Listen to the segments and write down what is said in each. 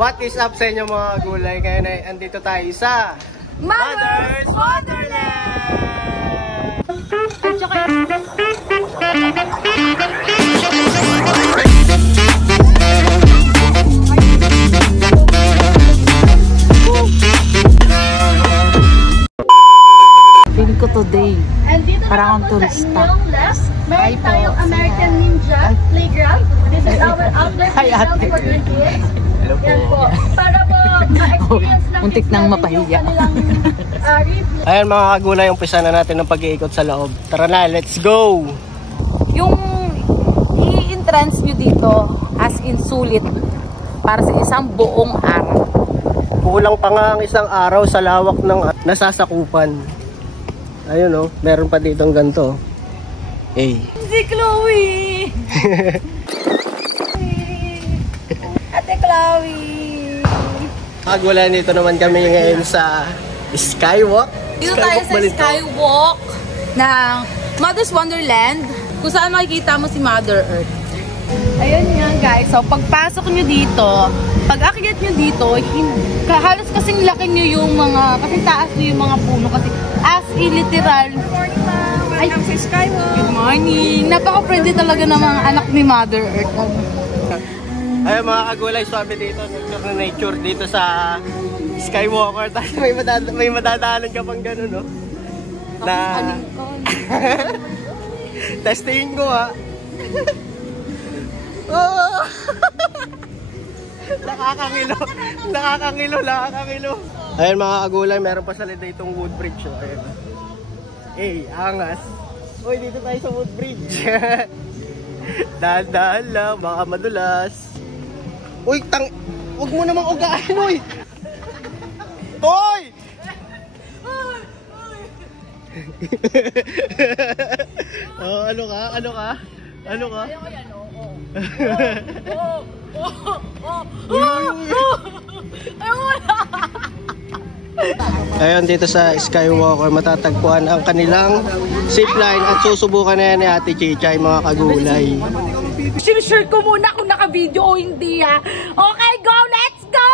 What is up sa inyo mga gulay? Kaya na andito tayo sa Mother's Wonderland! Feeling ko today, parang akong turista. Meron tayong American Ninja Playground. This is our outlet playground for your kids. Yan po. Para po ma-experience lang muntik nang mapahiya. Ayan mga kagulay, umpisa na natin ng pag-iikot sa loob. Tara na, let's go! Yung i-entrance nyo dito, as in sulit, para sa isang buong araw. Kulang pa nga ang isang araw sa lawak ng nasasakupan. Ayun oh, meron pa dito ang ganito. Hey. Si Chloe! Ate Chloe! Kagulay, dito naman kami ngayon sa Skywalk. Dito tayo sa Skywalk ng Mother's Wonderland, kung saan makikita mo si Mother Earth. Ayun nga guys, so pagpasok nyo dito, pag-akyat nyo dito, halos kasing laki nyo yung mga, kasing taas nyo yung mga puno, kasi as in literal. Welcome sa Skywalk. Good morning. Napaka-friendly talaga ng mga anak ni Mother Earth. Ayun mga kagulay, swabe dito, nature dito sa Skywalker. Tapos may madadaanan ka pang gano'n, no? Na... Testingin ko, ha? Oh! Nakakangilo. Ayun mga kagulay, meron pa sa lida itong Woodbridge. Oh. Ayun. Hey, angas. Uy, dito tayo sa Woodbridge. Dahan-dahan lang, baka madulas. Uy, huwag mo namang ugaan, uy! Hoy! Oh, ano ka? Ayun, dito sa Skywalker matatagpuan ang kanilang zipline at susubukan na yan ni Ate Chicha, mga kagulay. Sure ko muna kung naka-video o hindi, ha? Okay, go! Let's go!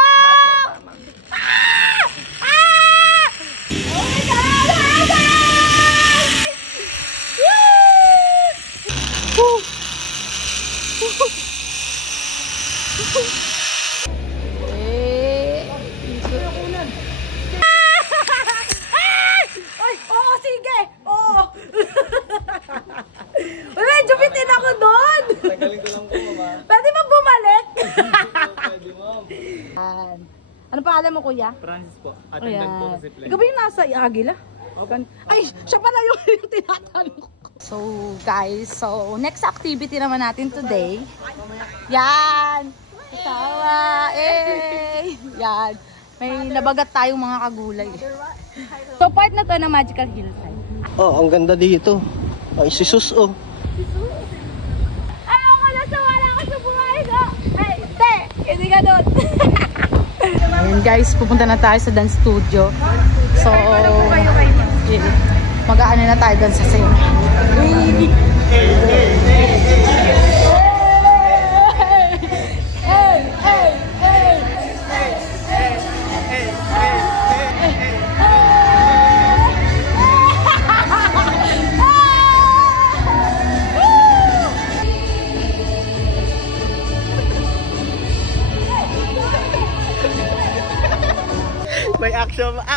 Medyo bitin ako doon. Nagaling ko lang po, mama. Pwede ba bumalik? Pwede, ma'am. Ano pangalan mo, kuya? Francis po. Attendant po sa zipline. Ikaw ba yung nasa Agila? Ay, siya pala yung tinatanong ko. So, guys, next activity naman natin today. Yan! Tawa! Yan. May nabagat tayong mga kagulay. So, part na to ng Magical Hillside. Oh, ang ganda dito. Ay, si Sus, oh. Ayoko na sa wala ko sa buhay ko. Ay, te! Hindi ka doon. Ayan guys, pupunta na tayo sa dance studio. So, mag-aano na tayo dance sa sayo. May action! 1,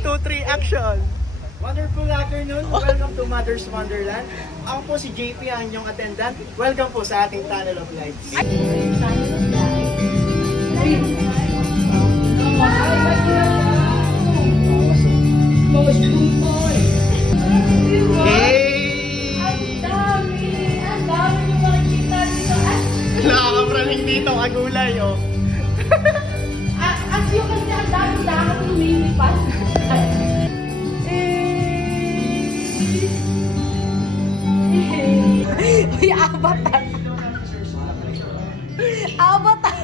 2, 3, action! Wonderful afternoon! Welcome to Mother's Wonderland. Ako po si JP, ang inyong attendant. Welcome po sa ating Tunnel of Lights. Nakakapraning dito, kagulay, oh. As you can see, ang dami lahat lumilipas. May avatar. Avatar.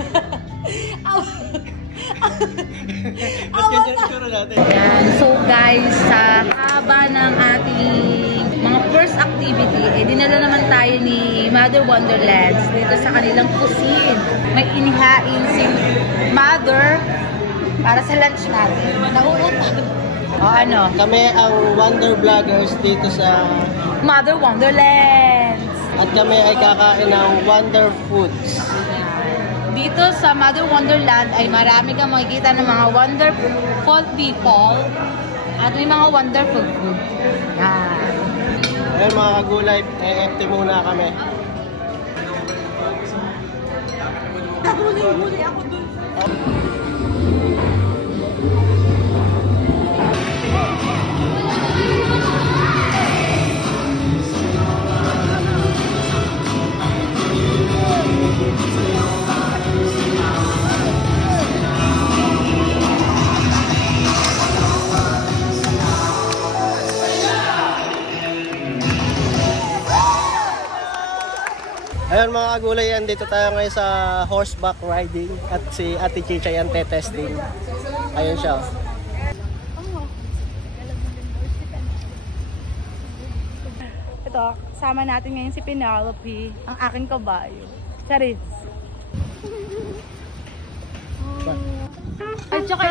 Ayan. So guys, sa haba ng ating mga first activity, dinala naman tayo ni Mother Wonderlands dito sa kanilang cuisine. May inihain si Mother mother para sa lunch natin. Nauutang. O ano? Kami ang Wonder Vloggers dito sa Mother Wonderland. at kami ay kakain ng Wonder Foods. Dito sa Mother Wonderland ay marami kang makikita ng mga wonderful people at may mga wonderful food. Yan. Ayun mga kagulay, empty muna kami. Huli ako dun. Ayun mga kagulay, yan dito tayo ngayon sa horseback riding at si Ate Chicha yan testing. Ayun siya. Ito, sama natin ngayon si Penelope, ang aking kabayo. Charis. Ay, tsaka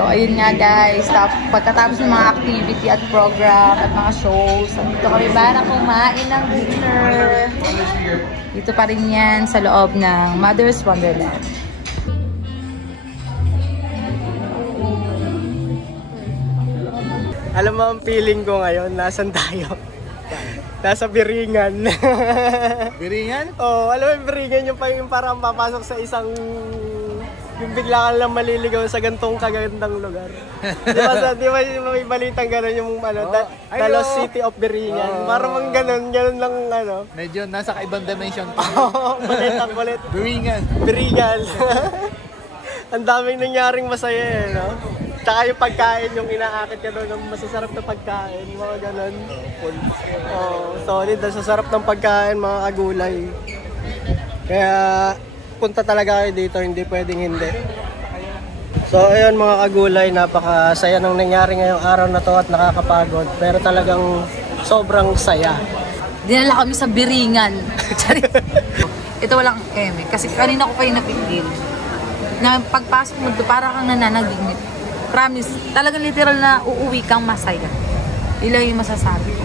So, ayun nga guys, pagkatapos ng mga activity at program at mga shows, dito kami para kumain ng dinner. Dito pa rin yan sa loob ng Mother's Wonderland. Alam mo ang feeling ko ngayon, nasan tayo? Nasa Biringan. Biringan? Oh, alam mo yung Biringan yung parang papasok sa isang yung bigla ka lang maliligaw sa gantong kagandang lugar. Di ba may balitang gano'n yung Dalos City of Biringan. Parang gano'n lang ano. Medyo nasa kaibang dimension pa. Oo, kulit. Biringan. Ang daming nangyaring masaya eh, no? Tsaka yung pagkain, yung inaakit ka doon ng masasarap na pagkain, mga gano'n. Solid, sasarap ng pagkain, mga kagulay. Kaya punta talaga kayo dito, hindi pwedeng hindi. So ayun mga kagulay, napakasaya nang nangyari ngayong araw na to at nakakapagod. Pero talagang sobrang saya. Dinala kami sa Biringan. Ito walang eme, kasi kanina ko kayo napigil. Na pagpasok mo doon, para kang nananaginip. Promise, talagang literal na uuwi kang masaya. Ilan yung masasabi ko.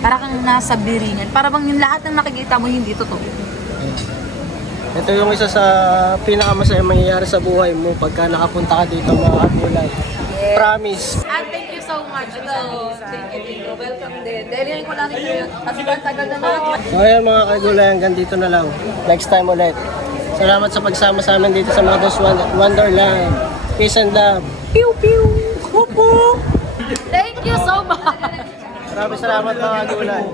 Para kang nasa Biringan. Para bang yung lahat ng nakikita mo hindi totoo. Ito yung isa sa pinakamasaya mangyayari sa buhay mo pagka nakapunta ka dito mga kagulay. Yeah. Promise. And thank you so much. Thank you. Welcome din. Dahil ko lang ito yun. Kasi tagal na naman. So ayan mga kagulay, hanggang dito na lang. Next time ulit. Salamat sa pagsama sa amin dito sa Mother's Wonderland. Peace and love. Pew pew. Hupo. Thank you so much. Maraming salamat mga kagulay.